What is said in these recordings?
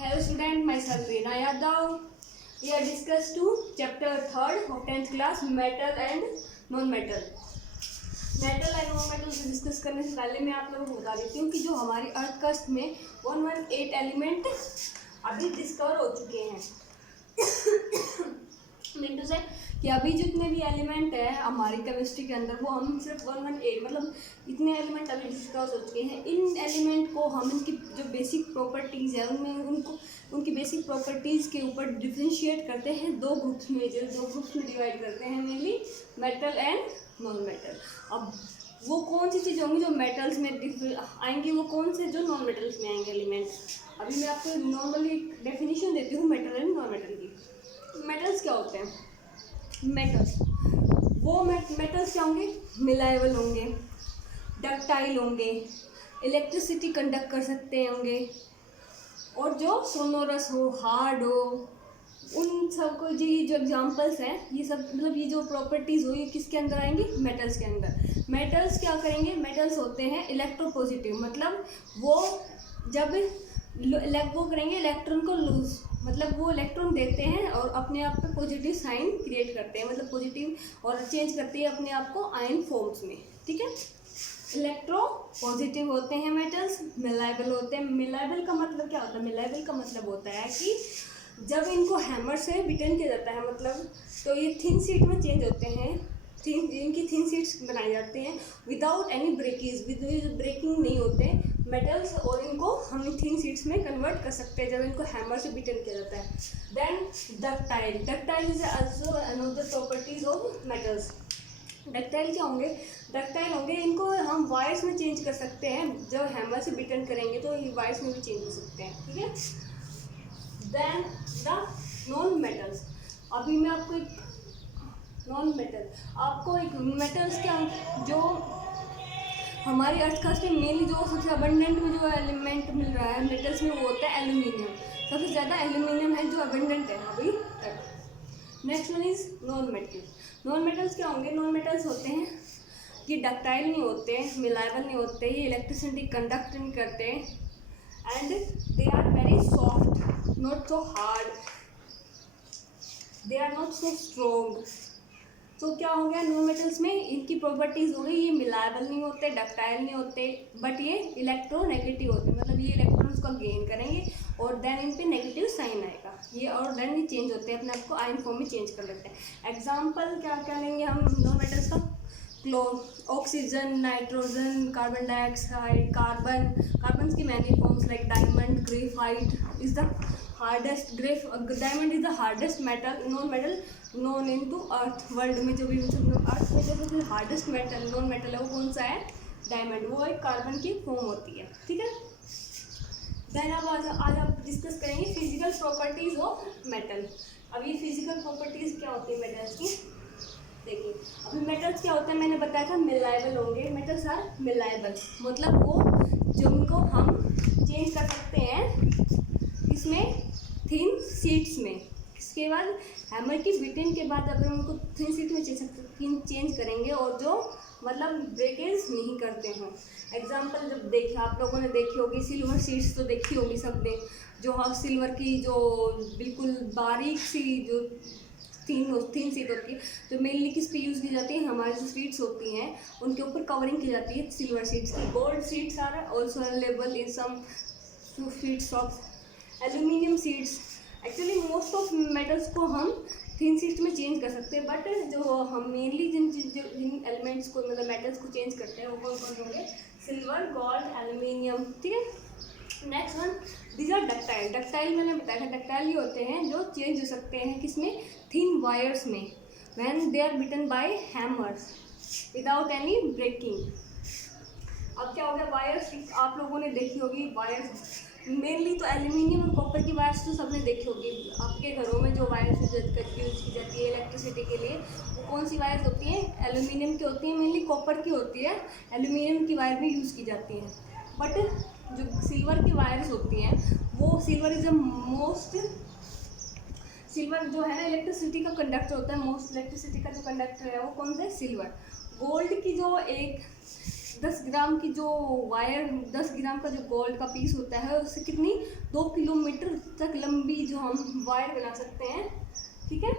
Hello student, myself Reena Yadav. We are discussed to chapter 3rd of 10th class metal and non-metal. Metal and non metal से discuss करने से पहले मैं आप लोगों को बता देती हूँ कि जो हमारी अर्थ क्रस्ट में 118 एलिमेंट अभी डिस्कवर हो चुके हैं। मीन टू से कि अभी जितने भी एलिमेंट है हमारी केमिस्ट्री के अंदर वो हम सिर्फ 118 मतलब इतने एलिमेंट अभी डिस्कस हो चुके हैं। इन एलिमेंट को हम इनकी जो बेसिक प्रॉपर्टीज़ है उनमें उनकी बेसिक प्रॉपर्टीज़ के ऊपर डिफ्रेंशिएट करते हैं दो ग्रुप्स में डिवाइड करते हैं, mainly metal and non metal. अब वो कौन सी चीज़ होंगी जो मेटल्स में आएंगी, वो कौन से जो नॉन मेटल्स में आएंगे एलिमेंट। अभी मैं आपको नॉर्मली डेफिनेशन देती हूँ मेटल एंड नॉन मेटल की। मेटल्स क्या होते हैं? मेटल्स मेटल्स क्या होंगे? मिलाएबल होंगे, डक्टाइल होंगे, इलेक्ट्रिसिटी कंडक्ट कर सकते होंगे, और जो सोनोरस हो, हार्ड हो, उन सब को ये जो एग्जांपल्स हैं ये सब मतलब ये जो प्रॉपर्टीज़ हो ये किसके अंदर आएंगी? मेटल्स के अंदर। मेटल्स क्या करेंगे? मेटल्स होते हैं इलेक्ट्रोपॉजिटिव, मतलब वो जब वो करेंगे इलेक्ट्रॉन को लूज, मतलब वो इलेक्ट्रॉन देते हैं और अपने आप पे पॉजिटिव साइन क्रिएट करते हैं, मतलब पॉजिटिव और चेंज करते हैं अपने आप को आयन फॉर्म्स में। ठीक है, इलेक्ट्रो पॉजिटिव होते हैं मेटल्स, मिलाएबल होते हैं। मिलाएबल का मतलब क्या होता है? मिलाएबल का मतलब होता है कि जब इनको हैमर से बिटन किया जाता है मतलब तो ये थिन शीट में चेंज होते हैं, इनकी थिन शीट्स बनाए जाते हैं विदाउट एनी ब्रेकेज, ब्रेकिंग नहीं होते मेटल्स, और इनको हम थिन शीट्स में कन्वर्ट कर सकते हैं जब इनको हैमर से बिटन किया जाता है। Then ductile is also another properties of metals. Ductile क्या होंगे? डक्टाइल होंगे, इनको हम वायर्स में चेंज कर सकते हैं, जब हैमर से बिटन करेंगे तो ये वायर्स में भी चेंज हो सकते हैं। ठीक है, देन द नॉन मेटल्स। अभी मैं आपको एक मेटल्स क्या जो हमारी अर्थ क्रस्ट में मेनली जो सबसे अबंडेंट में जो एलिमेंट मिल रहा है मेटल्स में वो होता है एल्यूमिनियम। सबसे ज़्यादा एल्यूमिनियम है जो अबंडेंट है अभी तक। Next one is non metals. Non metals क्या होंगे? नॉन मेटल्स होते हैं ये डक्टाइल नहीं होते, मिलाएबल नहीं होते, ये इलेक्ट्रिसिटी कंडक्ट नहीं करते, and they are very soft, not so hard, they are not so strong. तो क्या हो गया नॉन मेटल्स में? इनकी प्रॉपर्टीज़ हो गई, ये मिलाएबल नहीं होते, डक्टाइल नहीं होते, बट ये इलेक्ट्रोनेगेटिव होते, मतलब ये इलेक्ट्रॉन्स को गेन करेंगे और देन इन पे नेगेटिव साइन आएगा ये, और देन ये चेंज होते हैं अपने आप को आयन फॉर्म में चेंज कर लेते हैं। एग्जाम्पल क्या क्या लेंगे हम नॉन मेटल्स का? Oxygen, nitrogen, carbon dioxide, carbon की many forms like diamond, graphite is the hardest, diamond is the hardest metal non metal known in to earth world में। जो भी अर्थ में जो हार्डेस्ट मेटल नॉन मेटल है वो कौन सा है? डायमंड, वो एक कार्बन की फॉर्म होती है। ठीक है, देन अब आज आप डिस्कस करेंगे फिजिकल प्रॉपर्टीज ऑफ मेटल। अब ये फिजिकल प्रॉपर्टीज क्या होती है मेटल्स की? देखिए अभी मेटल्स क्या होते हैं, मैंने बताया था मिलाएबल होंगे। मेटल्स आर मिलाएबल, मतलब वो जो उनको हम चेंज कर सकते हैं इसमें थिन शीट्स में। इसके बाद हैमर की बिटन के बाद अगर उनको थिन शीट में चेंज करेंगे और जो मतलब ब्रेकेज नहीं करते हों। एग्जाम्पल जब देखिए आप लोगों ने देखी होगी सिल्वर शीट्स, तो देखी होगी सबने, जो हाँ सिल्वर की जो बिल्कुल बारीक सी जो थिन शीट होती है, तो मेनली किस पे यूज़ की जाती है? हमारी जो शीट्स होती हैं उनके ऊपर कवरिंग की जाती है सिल्वर शीट्स की। Gold sheets are also available in some sheets of aluminium sheets. Actually most of metals को हम थिन शीट्स में चेंज कर सकते हैं, बट जो हम मेनली जिन एलिमेंट्स को मतलब मेटल्स को चेंज करते हैं वो कौन कौन होंगे? Silver, gold, aluminium. ठीक है, next one these are ductile. Ductile मैंने बताया था, डक्टाइल ये होते हैं जो चेंज हो सकते हैं किसमें? थिन वायर्स में, when they are beaten by hammers without any breaking. अब क्या हो गया? वायर्स आप लोगों ने देखी होगी, वायर्स मेनली तो एल्यूमिनियम और कॉपर की वायर्स तो सबने देखी होगी। आपके घरों में जो वायर्स यूज की जाती है इलेक्ट्रिसिटी के लिए वो कौन सी वायर्स होती हैं? एल्यूमिनियम की होती है, मेनली कॉपर की होती है, एल्यूमिनियम की वायर भी यूज़ की जाती हैं। बट जो सिल्वर की वायर्स होती हैं वो silver is the most, silver जो है ना इलेक्ट्रिसिटी का कंडक्टर होता है, मोस्ट इलेक्ट्रिसिटी का जो कंडक्टर है वो कौन सा है? सिल्वर। गोल्ड की जो एक 10 ग्राम की जो वायर, 10 ग्राम का जो गोल्ड का पीस होता है उससे कितनी 2 किलोमीटर तक लंबी जो हम वायर बना सकते हैं, ठीक है।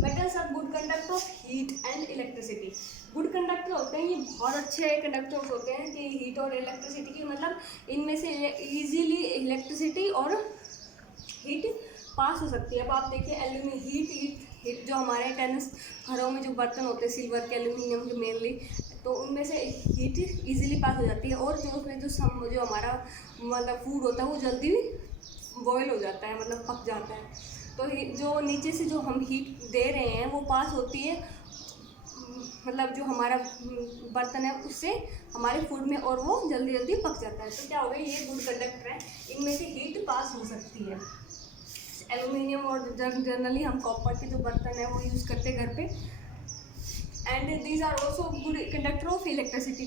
Metals are good conductor of heat and electricity. Good conductor होते हैं, ये बहुत अच्छे कंडक्टर्स होते हैं कि हीट और इलेक्ट्रिसिटी की, मतलब इनमें से इजीली इलेक्ट्रिसिटी और हीट पास हो सकती है। अब आप देखिए एल्यूमिनियम हीट जो हमारे टेनिस घरों में जो बर्तन होते हैं सिल्वर के, एल्यूमिनियम के मेनली, तो उनमें से हीट इजीली पास हो जाती है और जो उसमें जो हमारा मतलब फूड होता है वो जल्दी बॉयल हो जाता है, मतलब पक जाता है। तो जो नीचे से जो हम हीट दे रहे हैं वो पास होती है, मतलब जो हमारा बर्तन है उससे हमारे फूड में, और वो जल्दी जल्दी पक जाता है। तो क्या हो गया, ये गुड कंडक्टर है, इनमें से हीट पास हो सकती है। एल्यूमिनियम और जनरली हम कॉपर के जो बर्तन है वो यूज़ करते हैं घर पे। And these are also good conductor of electricity.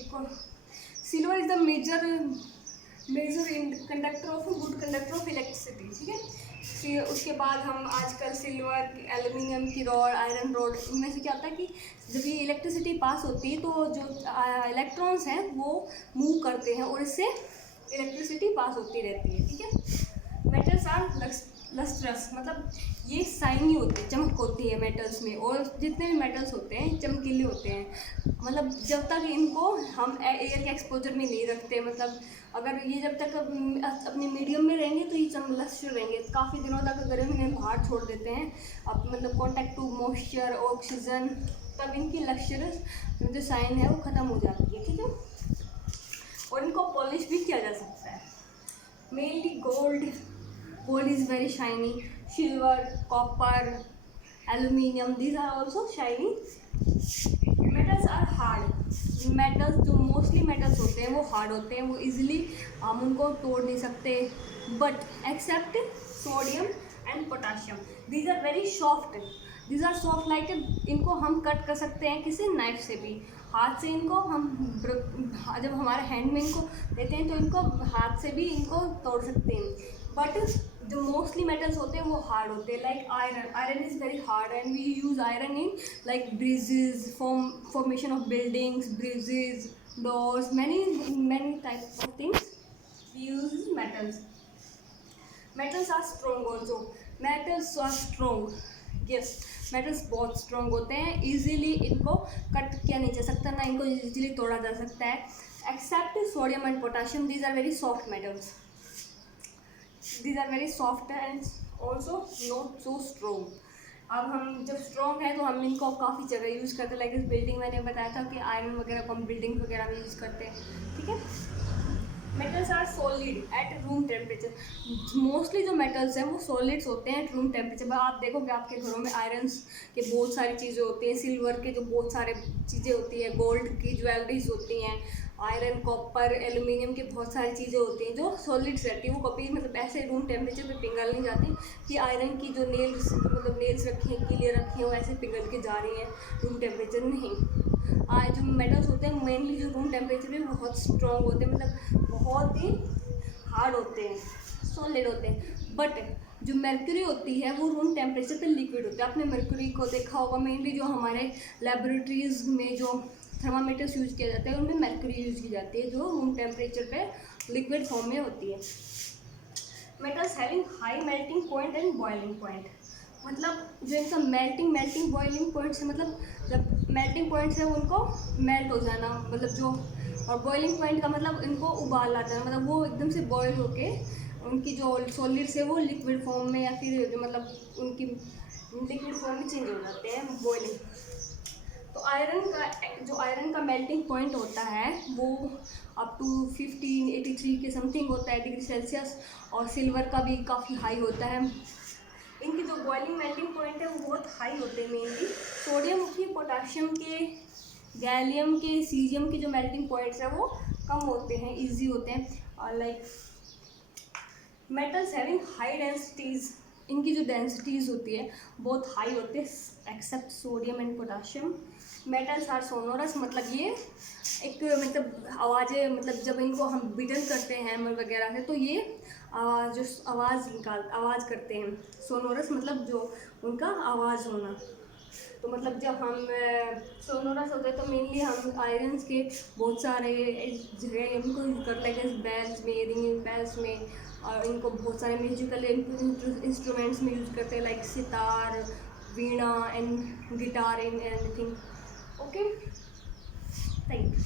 Silver is the major conductor of good conductor of electricity, ठीक है। फिर उसके बाद हम आजकल सिल्वर, एल्यूमिनियम की रॉड, आयरन रॉड, इनमें से क्या होता है कि जब ये इलेक्ट्रिसिटी पास होती है तो जो इलेक्ट्रॉन्स हैं वो मूव करते हैं और इससे इलेक्ट्रिसिटी पास होती रहती है, ठीक है। मेटल्स आर लस्ट्रस, मतलब ये शाइनी होते हैं, चमक होती है मेटल्स में, और जितने भी मेटल्स होते हैं चमकीले होते हैं। मतलब जब तक इनको हम एयर के एक्सपोजर में नहीं रखते, मतलब अगर ये जब तक अपने मीडियम में रहेंगे तो ये लस्टर रहेंगे। काफ़ी दिनों तक अगर हम इन्हें बाहर छोड़ देते हैं, अब मतलब कॉन्टैक्ट टू मॉइस्चर, ऑक्सीजन, तब इनकी लस्टरस जो शाइन है वो ख़त्म हो जाती है, ठीक है। और इनको पॉलिश भी किया जा सकता है। Mainly gold is very shiny, silver, copper, aluminium, these are also shiny. Metals are hard. metals जो मोस्टली metals होते हैं वो हार्ड होते हैं, वो इजीली हम उनको तोड़ नहीं सकते, but except sodium and potassium, these are very soft. these are soft like इनको हम कट कर सकते हैं किसी नाइफ से भी, हाथ से इनको हम जब हमारे हैंड में इनको देते हैं तो इनको हाथ से भी इनको तोड़ सकते हैं। बट जो मोस्टली मेटल्स होते हैं वो हार्ड होते हैं, like iron is very hard and we use iron in like bridges, formation of buildings, bridges, doors, many types of things we use metals. Metals are strong also, metals are strong, yes, metals बहुत strong होते हैं, easily इनको cut किया नहीं जा सकता, ना इनको इजीली तोड़ा जा सकता है, except sodium and potassium, these are very soft metals, these are very soft and also not so strong. अब हम जब स्ट्रॉन्ग है तो हम इनको काफ़ी जगह यूज़ करते हैं, लाइक इस बिल्डिंग मैंने बताया था कि आयरन वगैरह को हम बिल्डिंग वगैरह में यूज़ करते हैं, ठीक है। Metals are solid at room temperature, mostly जो मेटल्स हैं वो सॉलिड्स होते हैं एट रूम टेम्परेचर। पर आप देखोगे आपके घरों में आयरन्स के बहुत सारी चीज़ें होती हैं, सिल्वर के जो बहुत सारे चीज़ें होती हैं, गोल्ड की ज्वेलरीज होती हैं, आयरन, कॉपर, एल्यूमिनियम की बहुत सारी चीज़ें होती हैं जो सॉलिड्स रहती हैं, वो कभी मतलब ऐसे रूम टेम्परेचर पे पिघल नहीं जाती कि आयरन की जो नेल्स, मतलब नेल्स रखी हैं, कीले रखी हैं, वो ऐसे पिघल के जा रही हैं रूम टेम्परेचर, नहीं। जो मेटल्स होते हैं मेनली जो रूम टेम्परेचर में बहुत स्ट्रॉन्ग होते हैं, मतलब बहुत ही हार्ड होते हैं, सॉलिड होते हैं। बट जो मर्क्यूरी होती है वो रूम टेम्परेचर पे लिक्विड होता है। आपने मर्क्यूरी को देखा होगा, मेनली जो हमारे लेबोरेटरीज में जो थर्मामीटर्स यूज़ किया जाता है उनमें मर्क्यूरी यूज़ की जाती है जो रूम टेम्परेचर पे लिक्विड फॉर्म में होती है। Metals having high melting point and boiling point, मतलब जो इनका मेल्टिंग बॉइलिंग पॉइंट से, मतलब जब मेल्टिंग पॉइंट है उनको मेल्ट हो जाना, मतलब जो, और बॉइलिंग पॉइंट का मतलब इनको उबाल आ जाना, मतलब वो एकदम से बॉयल होके उनकी जो सॉलिड्स है वो लिक्विड फॉर्म में या फिर मतलब उनकी लिक्विड फॉर्म में चेंज हो जाते हैं बॉइलिंग। तो आयरन का मेल्टिंग पॉइंट होता है वो अप टू 1583 के समथिंग होता है डिग्री सेल्सियस, और सिल्वर का भी काफ़ी हाई होता है। इनकी जो बॉइलिंग मेल्टिंग पॉइंट है वो बहुत हाई होते हैं मेनली। सोडियम के, पोटाशियम के, गैलियम के, सीजियम के जो मेल्टिंग पॉइंट्स हैं वो कम होते हैं, इजी होते हैं। और like metals having high densities, इनकी जो डेंसिटीज़ होती है बहुत हाई होती है except sodium and potassium. Metals are sonorous, मतलब ये एक मतलब आवाज़ें, मतलब जब इनको हम बीटल करते हैं हैमर वगैरह से तो ये आवाज़ करते हैं। सोनोरस मतलब जो उनका आवाज़ होना। तो मतलब जब हम सोनोरस होते हैं तो मेनली हम आयरन्स के बहुत सारे जगह इनको यूज करते हैं, बेल्स में, रिंगिंग बेल्स में, और इनको बहुत सारे म्यूजिकल इंस्ट्रूमेंट्स में यूज करते हैं, like sitar, Veena and guitar and anything. Okay, thank you.